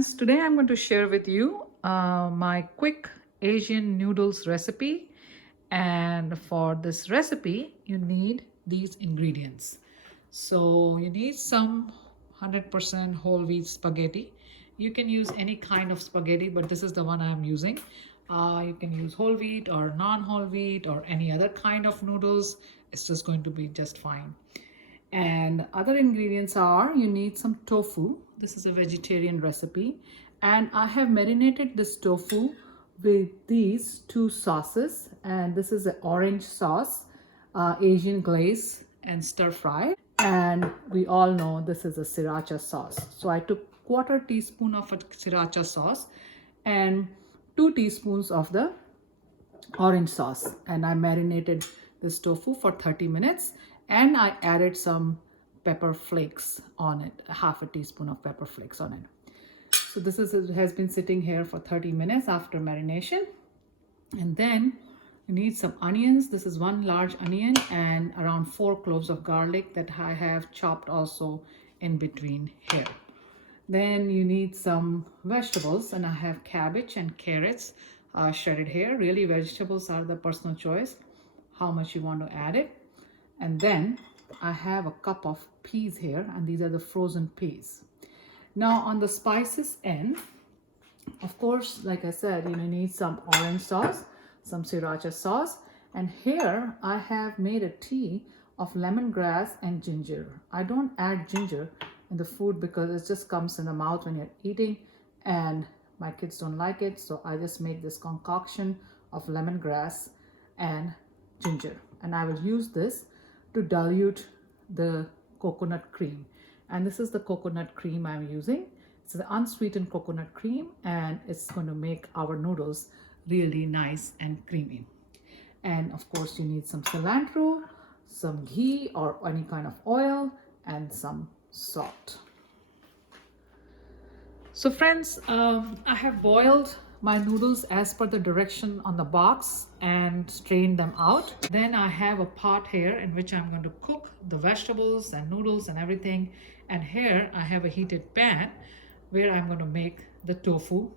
friends, today I'm going to share with you my quick Asian noodles recipe. And for this recipe you need these ingredients. So you need some 100% whole wheat spaghetti. You can use any kind of spaghetti, but this is the one I'm using. You can use whole wheat or non-whole wheat or any other kind of noodles. It's just going to be just fine. And other ingredients are, you need some tofu. This is a vegetarian recipe. And I have marinated this tofu with these two sauces. And this is an orange sauce, Asian glaze and stir fry. And we all know this is a Sriracha sauce. So I took quarter teaspoon of a Sriracha sauce and 2 teaspoons of the orange sauce, and I marinated this tofu for 30 minutes, and I added some pepper flakes on it, half a teaspoon of pepper flakes on it. So this has been sitting here for 30 minutes after marination. And then you need some onions. This is 1 large onion and around 4 cloves of garlic that I have chopped also in between here. Then you need some vegetables, and I have cabbage and carrots shredded here. Really, vegetables are the personal choice, how much you want to add it. And then I have a cup of peas here, and these are the frozen peas. Now on the spices end, of course, like I said, you need some orange sauce, some Sriracha sauce, and here I have made a tea of lemongrass and ginger. I don't add ginger in the food because it just comes in the mouth when you're eating, and my kids don't like it, so I just made this concoction of lemongrass and ginger, and I will use this to dilute the coconut cream. And this is the coconut cream I'm using. It's the unsweetened coconut cream, and it's going to make our noodles really nice and creamy. And of course you need some cilantro, some ghee or any kind of oil, and some salt. So friends, I have boiled my noodles as per the direction on the box and strained them out. Then I have a pot here in which I'm going to cook the vegetables and noodles and everything. And here I have a heated pan where I'm going to make the tofu.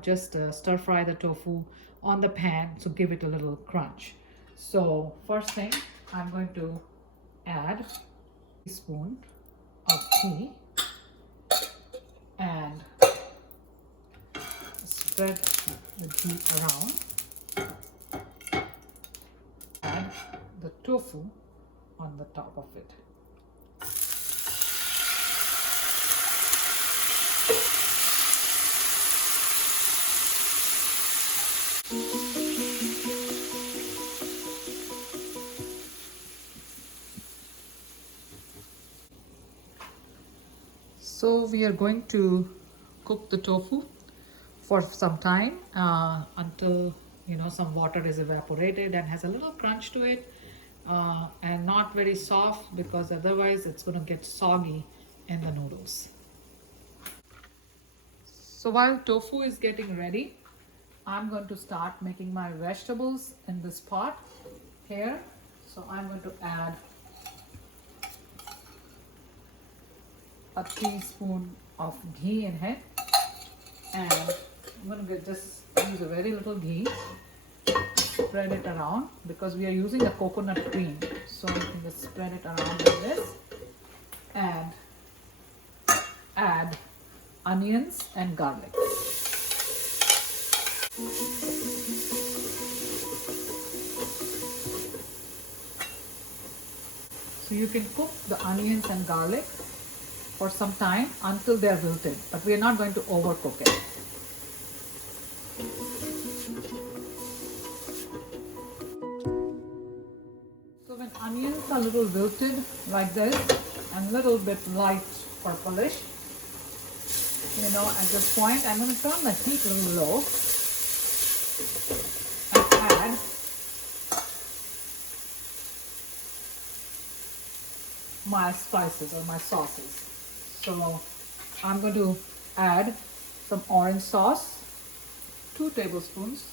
Just stir fry the tofu on the pan to give it a little crunch. So first thing, I'm going to add a teaspoon of ghee and spread the ghee around. Add the tofu on the top of it. So we are going to cook the tofu for some time until some water is evaporated and has a little crunch to it, and not very soft, because otherwise it's going to get soggy in the noodles. So while tofu is getting ready, I'm going to start making my vegetables in this pot here. So I'm going to add a teaspoon of ghee in it, and I'm going to just use a very little ghee, spread it around because we are using a coconut cream, so you can just spread it around like this, and add onions and garlic. So you can cook the onions and garlic for some time until they're wilted, but we are not going to overcook it. So when onions are a little wilted like this and a little bit light purplish, at this point I'm going to turn the heat a little low and add my spices or my sauces. So I'm going to add some orange sauce, 2 tablespoons.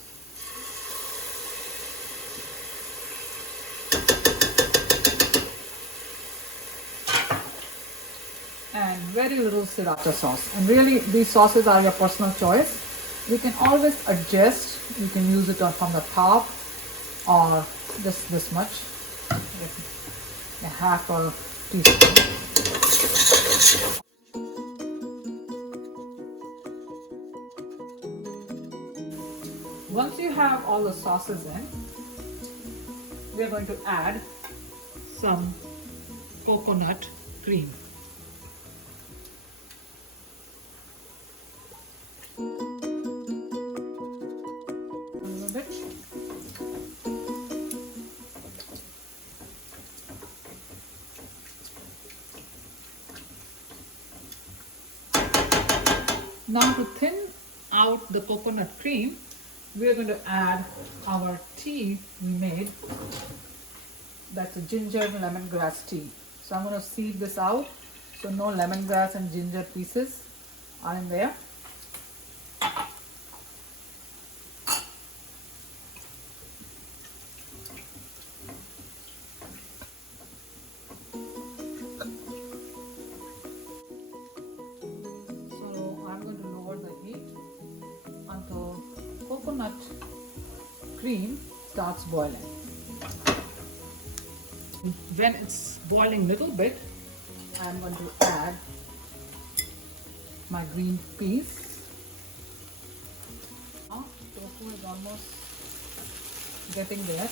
And very little sriracha sauce. And really, these sauces are your personal choice. You can always adjust. You can use it from the top or just this much, a half a teaspoon. Once you have all the sauces in, we are going to add some coconut cream. A little bit. Now to thin out the coconut cream, we are going to add our tea we made. That's a ginger lemongrass tea. So I'm going to sieve this out so no lemongrass and ginger pieces are in there. Coconut cream starts boiling. When it's boiling a little bit, I'm going to add my green peas. Now, tofu is almost getting there.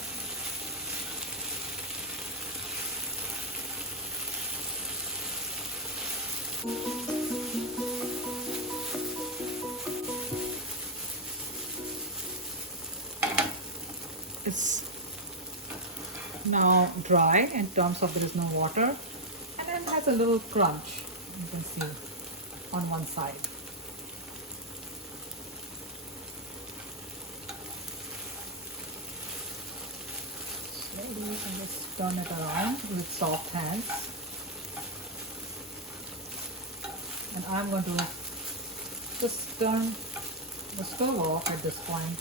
It's now dry in terms of there is no water, and then has a little crunch, you can see on one side. Slowly you can just turn it around with soft hands, and I'm going to just turn the stove off at this point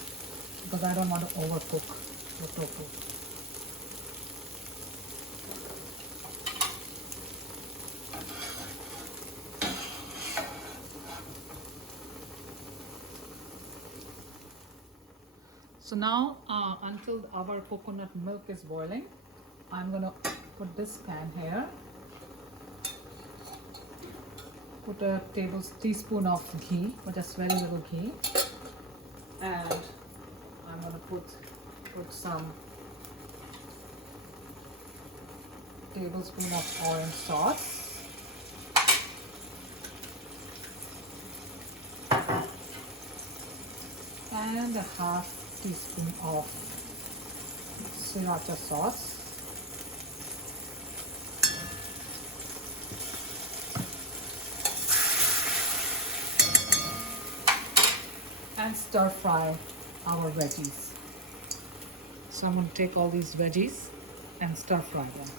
because I don't want to overcook the tofu. So now until our coconut milk is boiling, I'm going to put this pan here, put a teaspoon of ghee, but just very little ghee, and I'm going to put some tablespoon of orange sauce, and a half teaspoon of Siracha sauce. And stir fry our veggies. So I'm going to take all these veggies and stir fry them.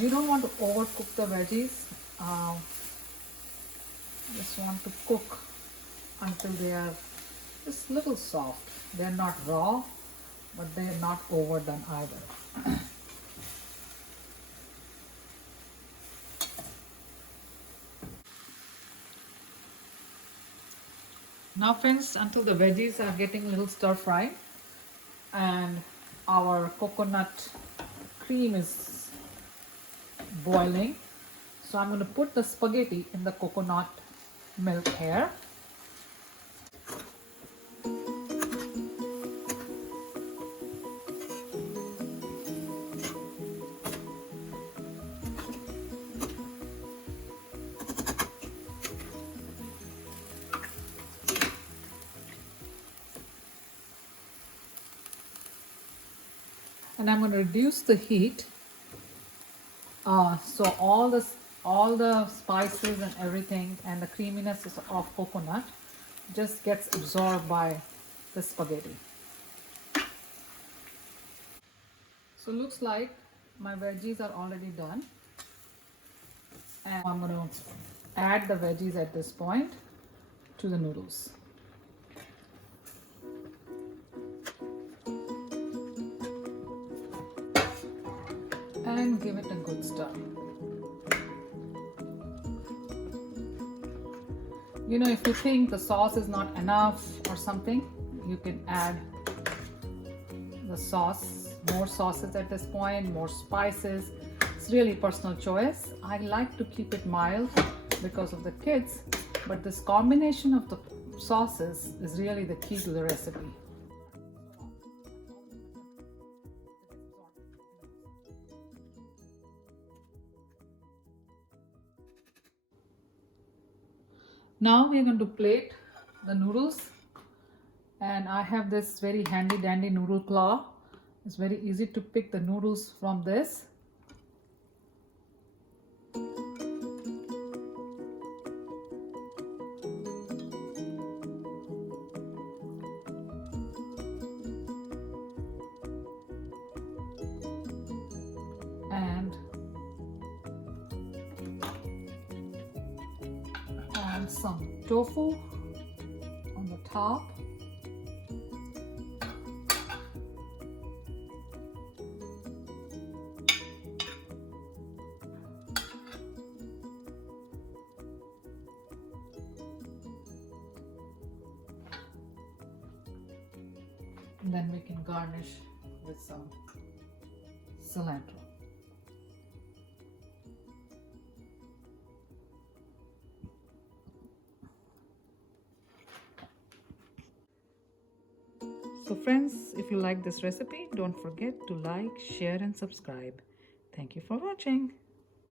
You don't want to overcook the veggies. Just want to cook until they are just little soft. They're not raw, but they're not overdone either. Now friends, until the veggies are getting a little stir fried and our coconut cream is boiling, so I'm going to put the spaghetti in the coconut milk here. And I'm going to reduce the heat so all the spices and everything and the creaminess of coconut just gets absorbed by the spaghetti. So looks like my veggies are already done, and I'm going to add the veggies at this point to the noodles. And give it a good stir. You know, if you think the sauce is not enough or something, you can add the sauce, more sauces at this point, more spices. It's really personal choice. I like to keep it mild because of the kids, but this combination of the sauces is really the key to the recipe. Now we're going to plate the noodles, and I have this very handy dandy noodle claw. It's very easy to pick the noodles from this. And some tofu on the top. And then we can garnish with some cilantro. So friends, if you like this recipe, don't forget to like, share and subscribe. Thank you for watching.